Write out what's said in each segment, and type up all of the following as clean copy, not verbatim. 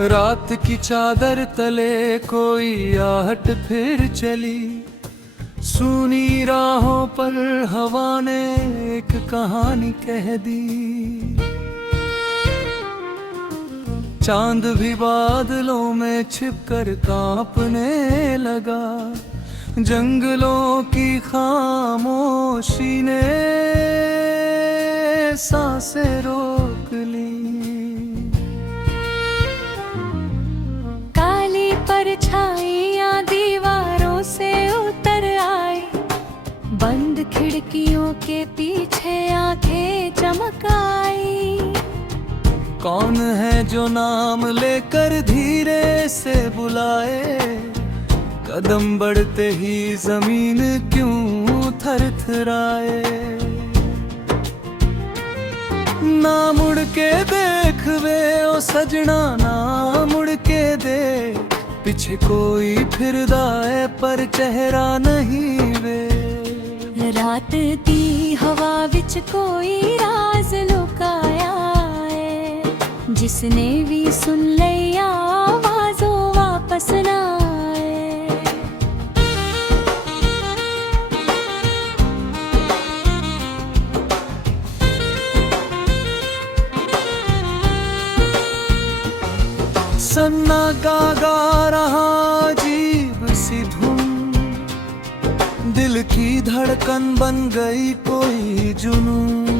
रात की चादर तले कोई आहट फिर चली। सूनी राहों पर हवा ने एक कहानी कह दी। चांद भी बादलों में छिपकर कांपने लगा। जंगलों की खामोशी ने सांसें रोक ली। काली परछाइयां दीवारों से उतर आई। बंद खिड़कियों के पीछे आंखें चमक आई। कौन है जो नाम लेकर धीरे से बुलाए। कदम बढ़ते ही जमीन क्यों थरथराए। ना मुड़ के देख वे ओ सजना, ना मुड़ के देख। पीछे कोई फिरदा है पर चेहरा नहीं वे। रात दी हवा विच कोई राज लुकाया है। जिसने भी सुन लिया आवाज़ों वापस ना आए। सन्नाटा गा रहा अजीब सी धुन। दिल की धड़कन बन गई कोई जुनून।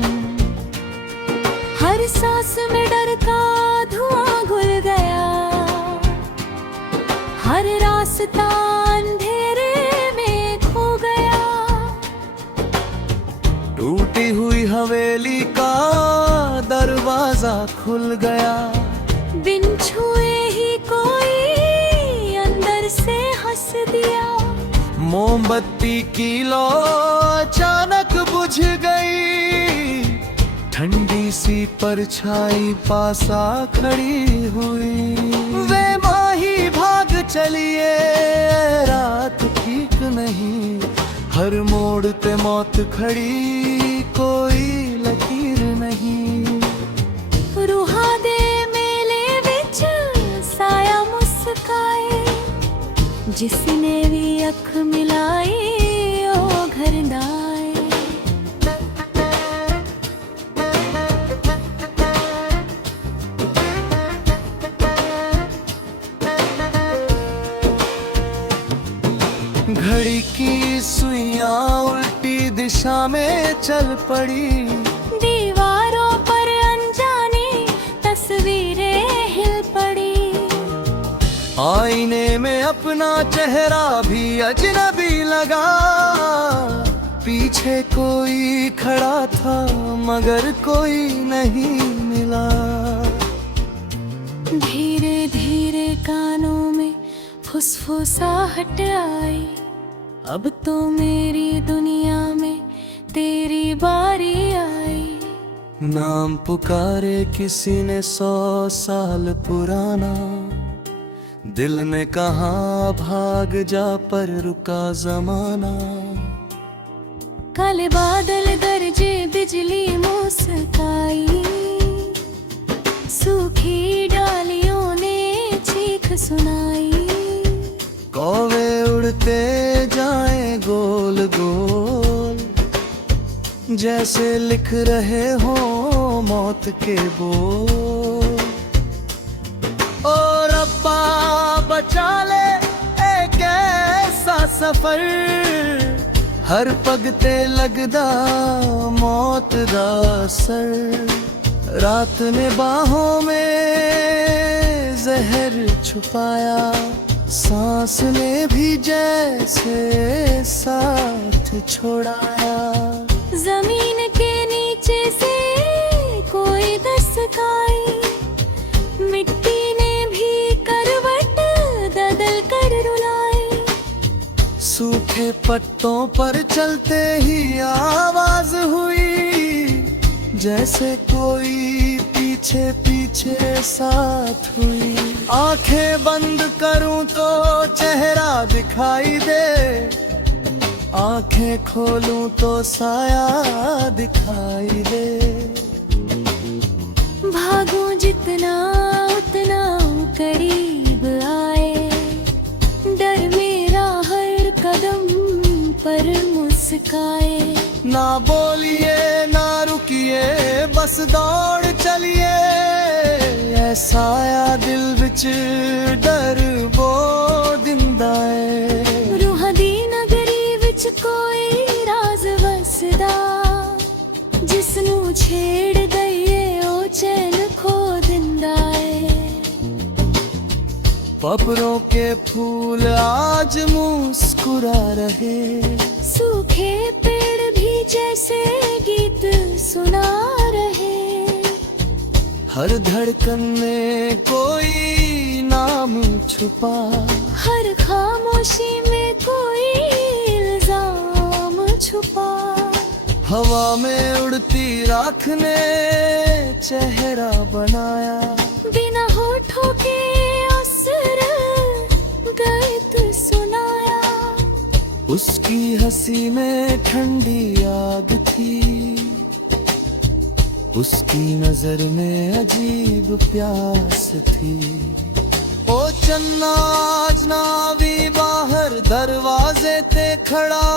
हर सांस में डर का धुआं घुल गया। हर रास्ता अंधेरे में खो गया। टूटी हुई हवेली का दरवाजा खुल गया। बिन छुए ही कोई अंदर से हंस दिया। मोमबत्ती की लौ अचानक बुझ गई। ठंडी सी परछाई पासा खड़ी हुई। वे माही भाग चलिए, रात ठीक नहीं। हर मोड़ पे मौत खड़ी, कोई लकीर नहीं। रूहा दे मेले विच साया मुस्काए। जिसने भी अख मिलाई ओ घर नाए। घड़ी की सुइयां उल्टी दिशा में चल पड़ी। दीवारों पर अनजानी तस्वीरें हिल पड़ी। आईने में अपना चेहरा भी अजनबी लगा। पीछे कोई खड़ा था मगर कोई नहीं मिला। धीरे धीरे कानों में फुसफुसाहट आई। अब तो मेरी दुनिया में तेरी बारी आई। नाम पुकारे किसी ने 100 साल पुराना। दिल ने कहा भाग जा पर रुका जमाना। काले बादल गरजे बिजली मुस्काई। सूखी डालियों ने चीख सुनाई। कौवे उड़ते जाए गोल गोल। जैसे लिख रहे हो मौत के बोल। ओ रब्बा बचा ले एक ऐसा सफर। हर पगते लगदा मौत दा असर। रात ने बाहों में जहर छुपाया। सांस ने भी जैसे साथ छोड़ाया। जमीन के नीचे से कोई दस्तकाई। मिट्टी ने भी करवट बदल कर रुलाई। सूखे पत्तों पर चलते ही आवाज हुई। जैसे कोई पीछे पीछे साथ हुई। आंखें बंद करूं तो चेहरा दिखाई दे। आंखें खोलूं तो साया दिखाई दे। भागूं जितना उतना करीब आए, डर मेरा हर कदम पर मुस्काए। ना बोलिए ना रुकिए बस दौड़ चलिए, ऐसा आया दिल विच डर वो दिंदा है। रूहां दी नगरी विच कोई राज वसदा, जिसनू छेड़ दईए ओ चैन खो दिंदा है। पपरों के फूल आज मुस्कुरा रहे, सूखे पेड़ भी जैसे गीत सुना रहे। हर धड़कन में कोई नाम छुपा, हर खामोशी में कोई इल्जाम छुपा। हवा में उड़ती राख ने चेहरा बनाया, बिना होठों के असर गीत सुनाया। उसकी हंसी में ठंडी आग थी, उसकी नजर में अजीब प्यास थी। ओ चन्ना अजनबी बाहर दरवाजे ते खड़ा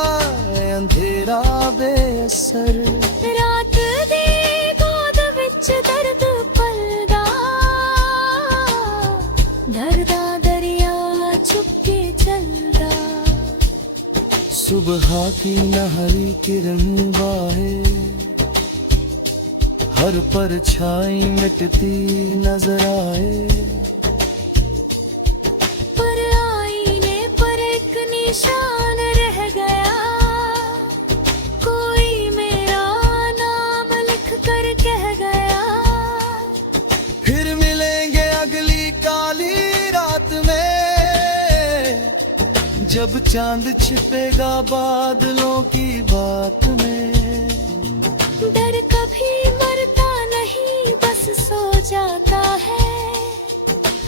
है, अंधेरा बेअसर। रात दी गोद विच दर्द पलदा, डरदा दरिया चुपके चलदा। सुबह की नहरी किरण बाहे, हर परछाई मिटती नजर आए। पर आईने पर एक निशान रह गया, कोई मेरा नाम लिख कर कह गया। फिर मिलेंगे अगली काली रात में, जब चांद छिपेगा बादलों की बात में। डर कभी मरता नहीं बस सो जाता है,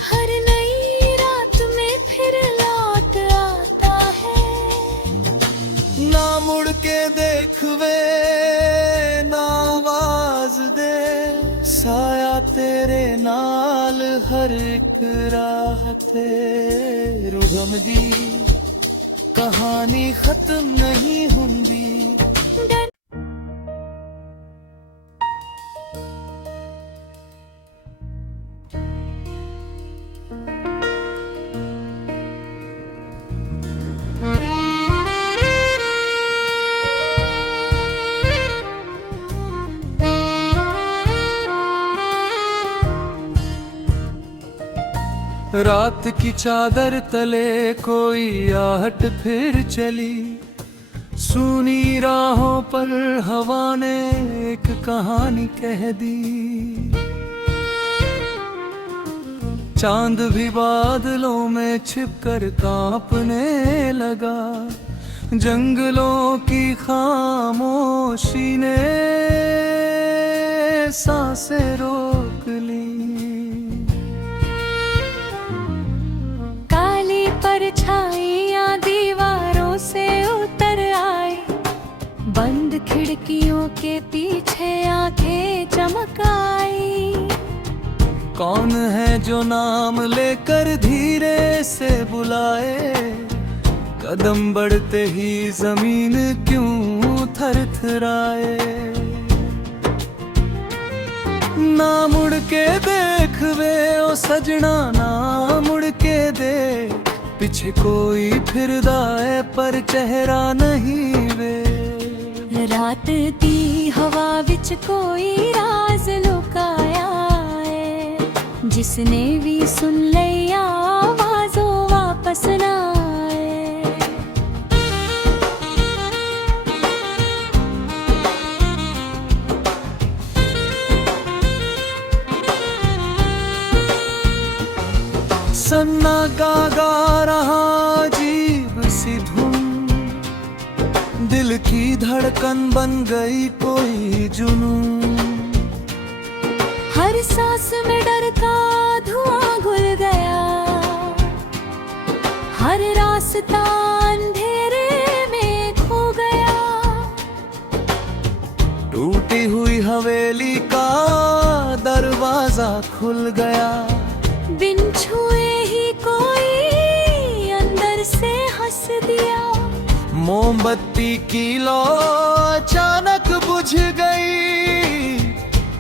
हर नई रात में फिर लौट आता है। ना मुड़ के देख वे ना आवाज दे, साया तेरे नाल हर एक राह ते। रुगम दी कहानी खत्म नहीं हुंदी। डर रात की चादर तले कोई आहट फिर चली, सुनी राहों पर हवा ने एक कहानी कह दी। चांद भी बादलों में छिपकर कांपने लगा, जंगलों की खामोशी ने सांसें रोक ली। काली परछाइयां दीवारों से उतर आई, बंद खिड़कियों के पीछे आंखें चमक आई। कौन है जो नाम लेकर धीरे से बुलाए, कदम बढ़ते ही जमीन क्यों थरथराए। ना मुड़ के देख वे ओ सजना, ना मुड़ के दे, पीछे कोई फिरदा है पर चेहरा नहीं वे। रात दी हवा विच कोई राज लुकाया है, जिसने भी सुन लिया आवाज़ों वापस ना आए। सन्ना गा रहा अजीब सी धुन, दिल की धड़कन बन गई कोई जुनून। हर सांस में डर का धुआं घुल गया, हर रास्ता अंधेरे में खो गया। टूटी हुई हवेली का दरवाजा खुल गया, बिन छुए मोमबत्ती की लौ अचानक बुझ गई,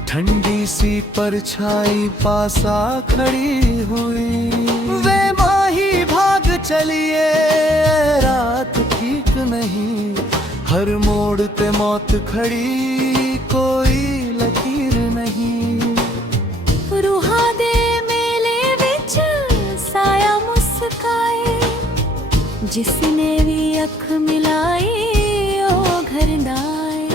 ठंडी सी परछाई पासा खड़ी हुई। वे माही भाग चलिए, रात ठीक नहीं, हर मोड़ पे मौत खड़ी, कोई लकीर नहीं। रूहा दे मेले विच साया मुस्काए, जिसने भी अख मिलाई ओ घर ना आए।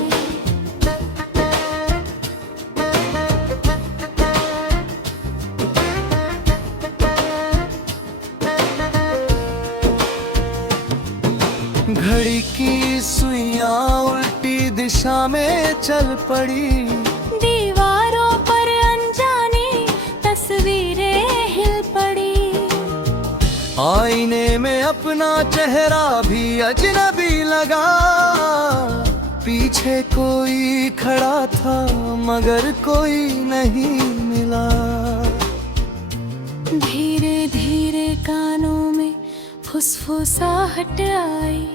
घड़ी की सुइयां उल्टी दिशा में चल पड़ी, दीवारों पर अनजानी तस्वीरें हिल पड़ी। आईने में अपना चेहरा भी अजनबी लगा, पीछे कोई खड़ा था मगर कोई नहीं मिला। धीरे धीरे कानों में फुसफुसाहट आई,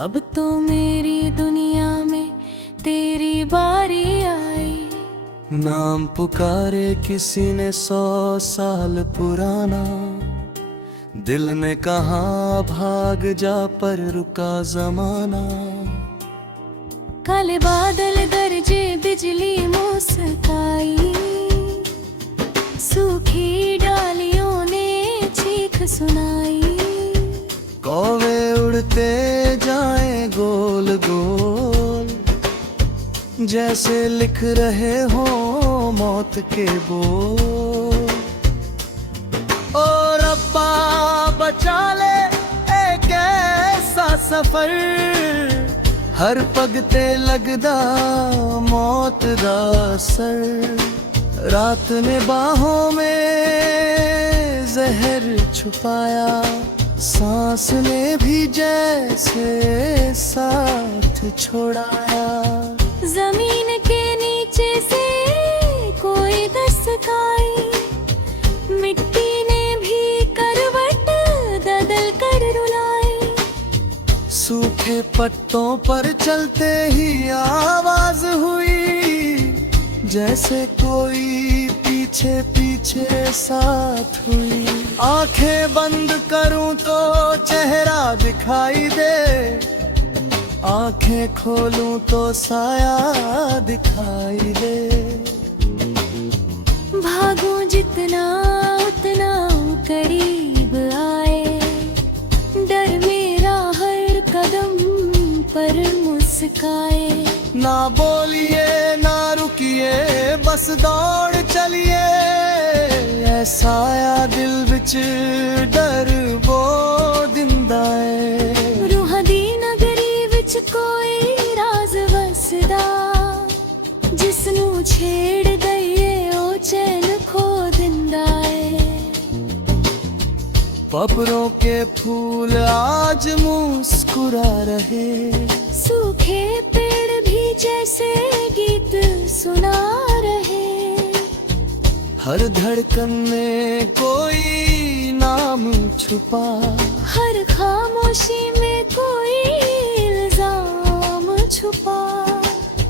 अब तो मेरी दुनिया में तेरी बारी आई। नाम पुकारे किसी ने 100 साल पुराना, दिल ने कहा भाग जा पर रुका जमाना। काले बादल गरजे बिजली मुस्काई, सूखी डालियों ने चीख सुनाई। कौवे उड़ते जाए गोल गोल, जैसे लिख रहे हो मौत के बोल। ओ रब्बा बचा ले एक ऐसा सफर, हर पगते लगदा मौत दा असर। रात ने बाहों में जहर छुपाया, सांस ने भी जैसे साथ छोड़ाया। जमीन के नीचे से कोई दस्तकाई, मिट्टी ने भी करवट बदल कर रुलाई। सूखे पत्तों पर चलते ही आवाज हुई, जैसे कोई पीछे पीछे साथ हुई। आंखें बंद करूं तो चेहरा दिखाई दे, आंखें खोलूं तो साया दिखाई दे। भागूं जितना उतना करीब आए, डर मेरा हर कदम पर मुस्काए। ना बोलिए ना रुकिए बस दौड़ चलिए, ऐसा आया दिल विच डर वो दिंदा है। रूहां दी नगरी विच कोई राज वसदा, जिसनू छेड़ दईए ओ चैन खो दिंदा है। पपरों के फूल आज मुस्कुरा रहे, सूखे पेड़ भी जैसे गीत सुना रहे। हर धड़कन में कोई नाम छुपा, हर खामोशी में कोई इल्जाम छुपा।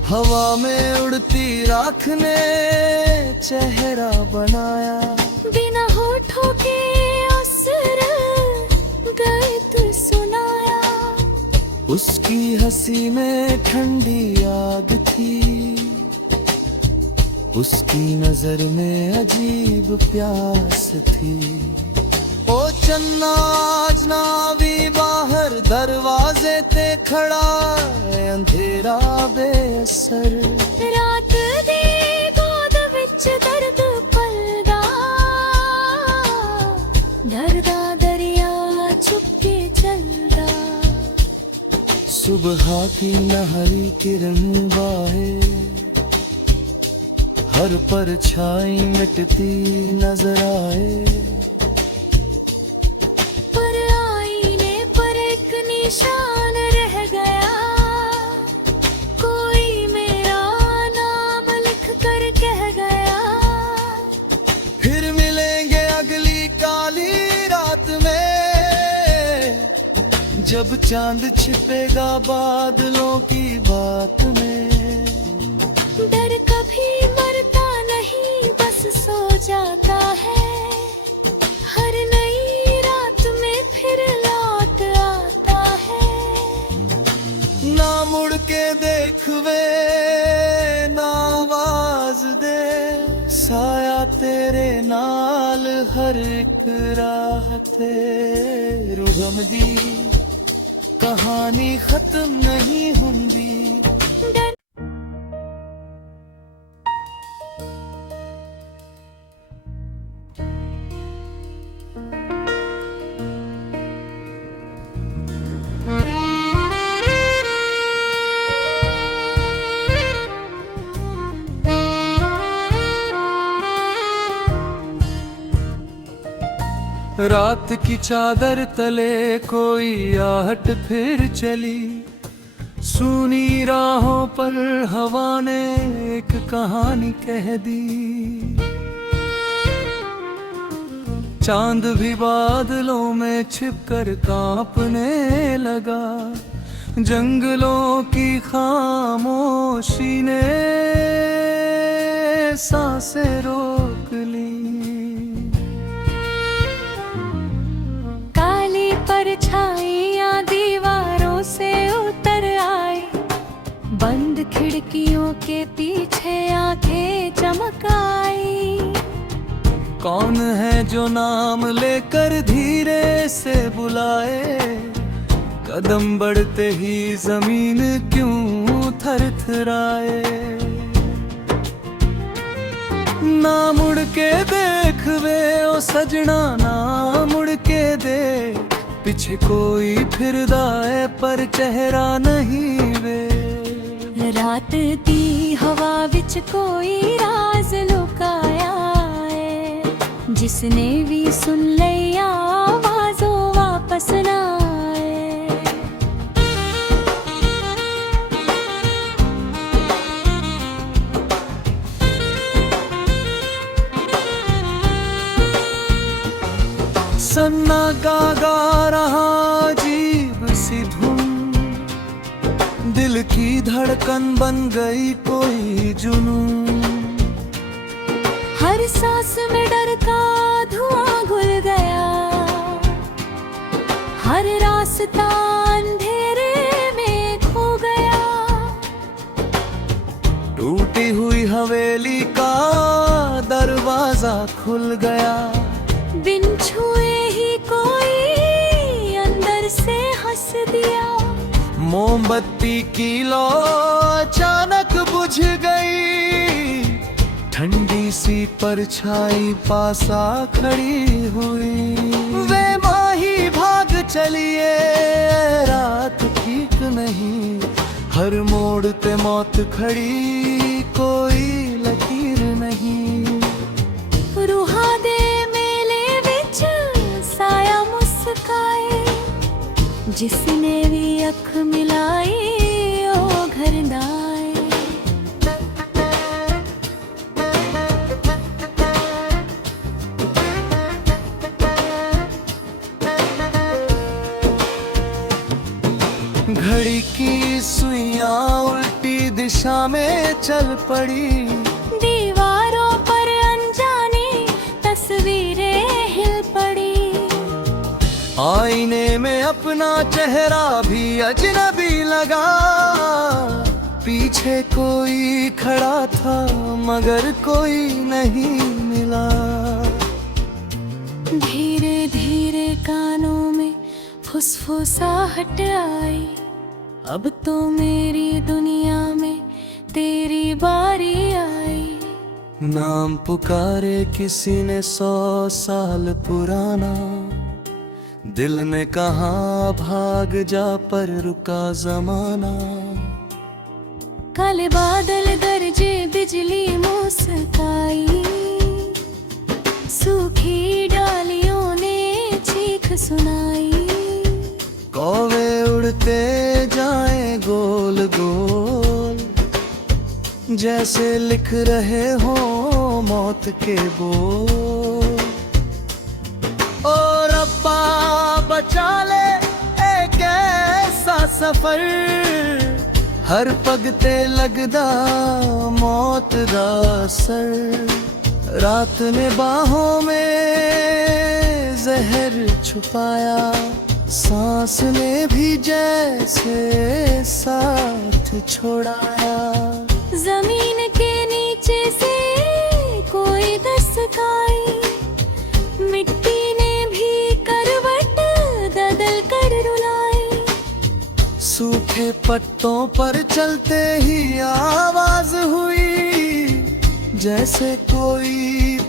हवा में उड़ती राख ने चेहरा बनाया, बिना होठों के असर गीत सुनाया। उसकी हंसी में ठंडी आग थी, उसकी नजर में अजीब प्यास थी। ओ चन्ना अजनबी बाहर दरवाजे ते खड़ा है, अंधेरा बेअसर। रात दी गोद विच दर्द पलदा, डरदा दरिया चुपके चलदा। सुबह की नहरी किरण बाहे, हर परछाई मिटती नजर आए। पर आईने पर एक निशान रह गया, कोई मेरा नाम लिख कर कह गया। फिर मिलेंगे अगली काली रात में, जब जब चांद छिपेगा बादलों की बात में, डर कभी मरता नहीं बस सो जाता है, हर नई रात में फिर लौट आता है। ना मुड़ के देख वे ना आवाज दे, साया तेरे नाल हर एक राह ते रुगम दी कहानी खत्म नहीं हुंदी। रात की चादर तले कोई आहट फिर चली, सुनी राहों पर हवा ने एक कहानी कह दी। चांद भी बादलों में छिपकर कांपने लगा, जंगलों की खामोशी ने सांसें रोक ली। परछाइयां दीवारों से उतर आई, बंद खिड़कियों के पीछे आंखें चमक आई। कौन है जो नाम लेकर धीरे से बुलाए, कदम बढ़ते ही जमीन क्यों थरथराए। ना मुड़ के देख वे ओ सजना, ना मुड़ के देख, पीछे कोई फिरदा है पर चेहरा नहीं वे। रात दी हवा विच कोई राज लुकाया है, जिसने भी सुन लिया आवाज़ों वापस ना आए। सन्ना गा रहा अजीब सी धुन, दिल की धड़कन बन गई कोई जुनून। हर सांस में डर का धुआं घुल गया, हर रास्ता अंधेरे में खो गया। टूटी हुई हवेली का दरवाजा खुल गया, बिन छुए ही कोई अंदर से हंस दिया। मोमबत्ती की लौ अचानक बुझ गई, ठंडी सी परछाई पासा खड़ी हुई। वे माही भाग चलिए रात ठीक नहीं, हर मोड़ पे मौत खड़ी कोई लकीर नहीं। रुहा दे जिसने भी अख मिलाई ओ घर नाए। घड़ी की सुइयां उल्टी दिशा में चल पड़ी, दीवारों पर अनजानी तस्वीरें हिल पड़ी। आईने में अपना चेहरा भी अजनबी लगा, पीछे कोई खड़ा था मगर कोई नहीं मिला। धीरे धीरे कानों में फुसफुसाहट आई, अब तो मेरी दुनिया में तेरी बारी आई। नाम पुकारे किसी ने 100 साल पुराना, दिल ने कहा भाग जा पर रुका जमाना। काले बादल गरजे बिजली मुस्काई, सूखी डालियों ने चीख सुनाई। कौवे उड़ते जाए गोल गोल, जैसे लिख रहे हो मौत के बोल। ओ रब्बा बचा ले ए सफर हर पग ते लगदा मौत दा असर रात ने बाहों में जहर छुपाया सांस ने भी जैसे साथ छोड़ाया जमीन के नीचे से कोई दस्तकाई मिट्टी ने भी करवट बदल कर रुलाई सूखे पत्तों पर चलते ही आवाज हुई जैसे कोई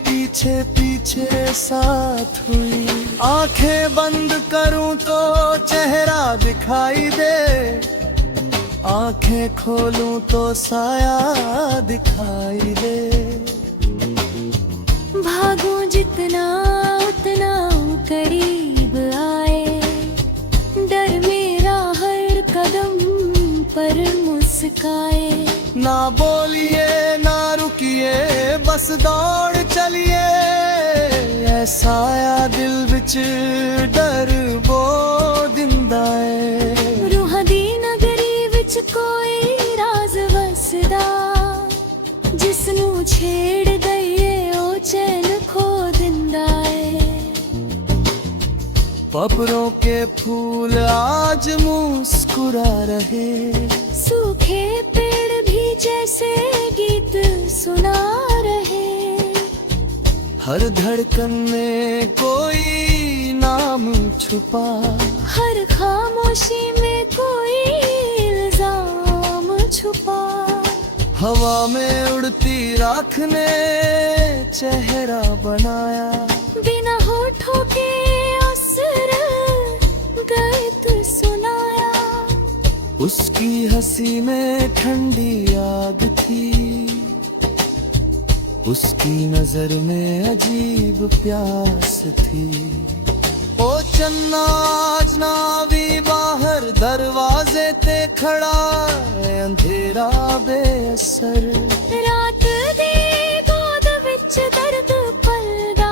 पीछे पीछे साथ हुई आंखें बंद करूं तो चेहरा दिखाई दे आंखें खोलूं तो साया दिखाई दे भागूं जितना उतना करीब आए डर मेरा हर कदम पर मुस्काए ना बोलिए ना रुकिए बस दौड़ चलिए ऐसा आया दिल विच डर बो दिंदा है रूहां दी नगरी विच कोई राज वसदा जिसनू छेड़ दईए ओ चैन खो दिंदा है पपरों के फूल आज मुस्कुरा रहे सूखे पेड़ भी जैसे गीत सुना रहे हर धड़कन में कोई नाम छुपा हर खामोशी में कोई इल्जाम छुपा हवा में उड़ती राख ने चेहरा बनाया बिना होठों के असर गीत सुनाया उसकी हंसी में ठंडी आग थी उसकी नजर में अजीब प्यास थी ओ चन्ना अजनबी बाहर दरवाजे ते खड़ा है अंधेरा बेअसर रात दी गोद विच दर्द पलदा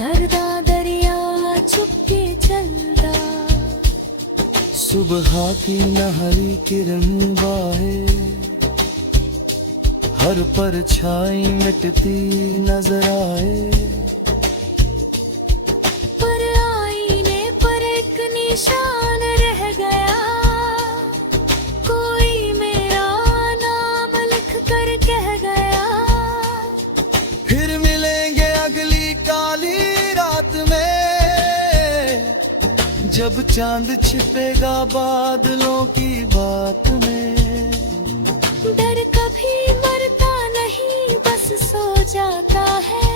डरदा दरिया चुपके चलदा सुबह की नहरी किरण बाहे हर परछाई मिटती नजर आए पर आईने पर एक निशान रह गया कोई मेरा नाम लिख कर कह गया फिर मिलेंगे अगली काली रात में जब चांद छिपेगा बादलों की बात में डर कभी मरता नहीं बस सो जाता है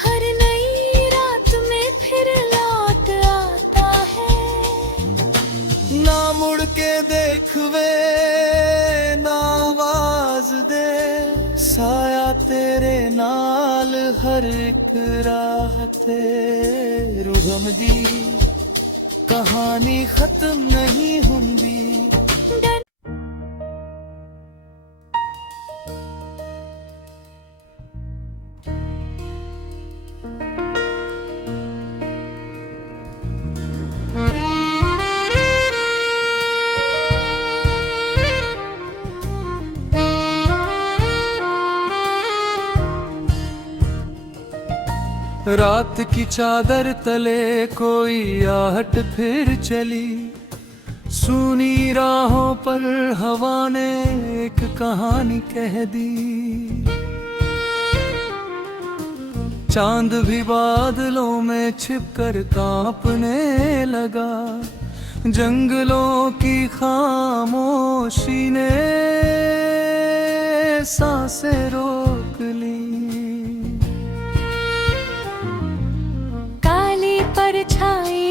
हर नई रात में फिर लौट आता है ना मुड़ के देख वे ना आवाज दे साया तेरे नाल हर एक राह ते रुधम दी कहानी खत्म नहीं हुंदी डर रात की चादर तले कोई आहट फिर चली सुनी राहों पर हवा ने एक कहानी कह दी चांद भी बादलों में छिपकर कांपने लगा जंगलों की खामोशी ने सांसें रोक ली काली परछाई